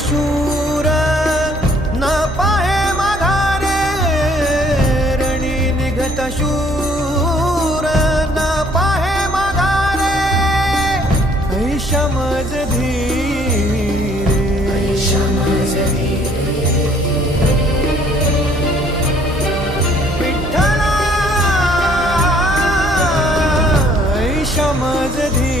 शूर न पाहे माघारे रणी निघत शूर न पाहे माघारे ऐशा मज धीरे विठ्ठला ऐशा मज धीरे